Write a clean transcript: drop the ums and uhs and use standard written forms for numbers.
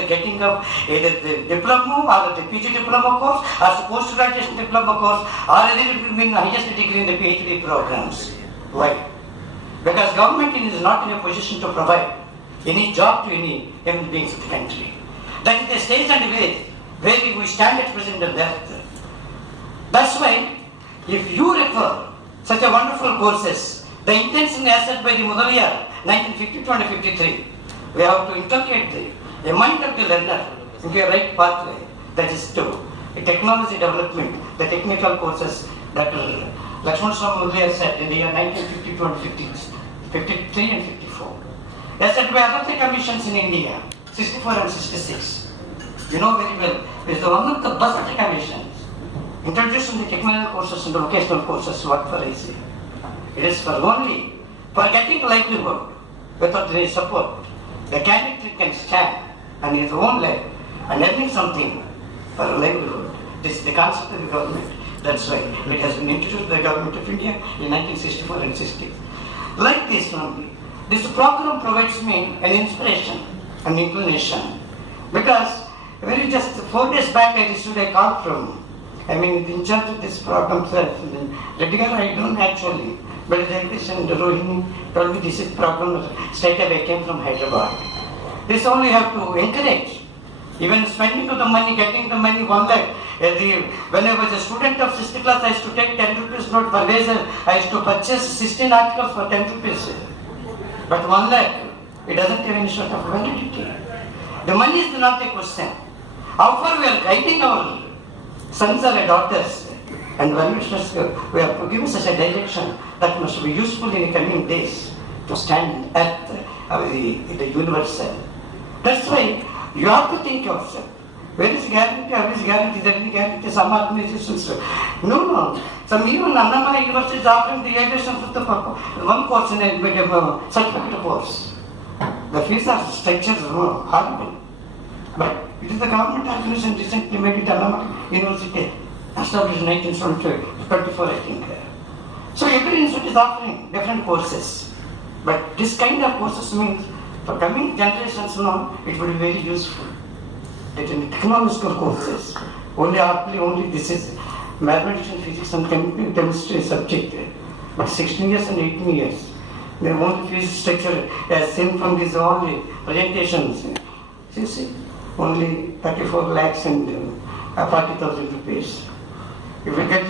the getting of either the diploma or the PG diploma course or the post-graduation diploma course or the highest degree in the PhD programs. Why? Because government is not in a position to provide any job to any human beings of the country. That is the stage and way where we stand at present on earth. That's why, if you refer such a wonderful courses, the intention as set by the Mudaliar, 1952 and 53, we have to inculcate the mind of the learner into a right pathway, that is to the technology development, the technical courses that Lakshman Swami Mudaliar said in the year 1952 and 53 and 54. As said by other commissions in India, 64 and 66. You know very well, it is one of the best commissions introducing the technical courses and the vocational courses work for easy. It is for only for getting livelihood without any support. The candidate can stand on his own leg and earning something for a livelihood. This is the concept of the government. That's why it has been introduced by the government of India in 1964 and 60. Like this only, this program provides me an inspiration and inclination, because very just 4 days back I received a call from, in charge of this program, sir, Redgar, I don't actually, but Jagdish and Rohini told me this is program straight away came from Hyderabad. This only have to encourage, even spending of the money, getting the money 1 lakh. When I was a student of 6th class, I used to take 10 rupees note for razor. I used to purchase 16 articles for 10 rupees. But 1 lakh, it doesn't have any sort of validity. The money is not a question. How far we are guiding our sons or daughters and well-wishers, we have to give such a direction that must be useful in the coming days to stand at the universal. That's why you have to think yourself. Where is guarantee? How is guarantee? There is guarantee. Some organizations. No. Some even Annamala University is offering the aviation with the one course in a certificate course. The fees are structured horrible. But it is the government organization recently made it Annamala University, established in 1924, I think. So every institute is offering different courses. But this kind of courses means for coming generations now, it will be very useful. That in technological courses, only this is mathematics and physics and chemistry subject. But 16 years and 18 years, the only fees structure as seen from these all the presentations. You see, only 34 lakhs and 40,000 rupees. If we get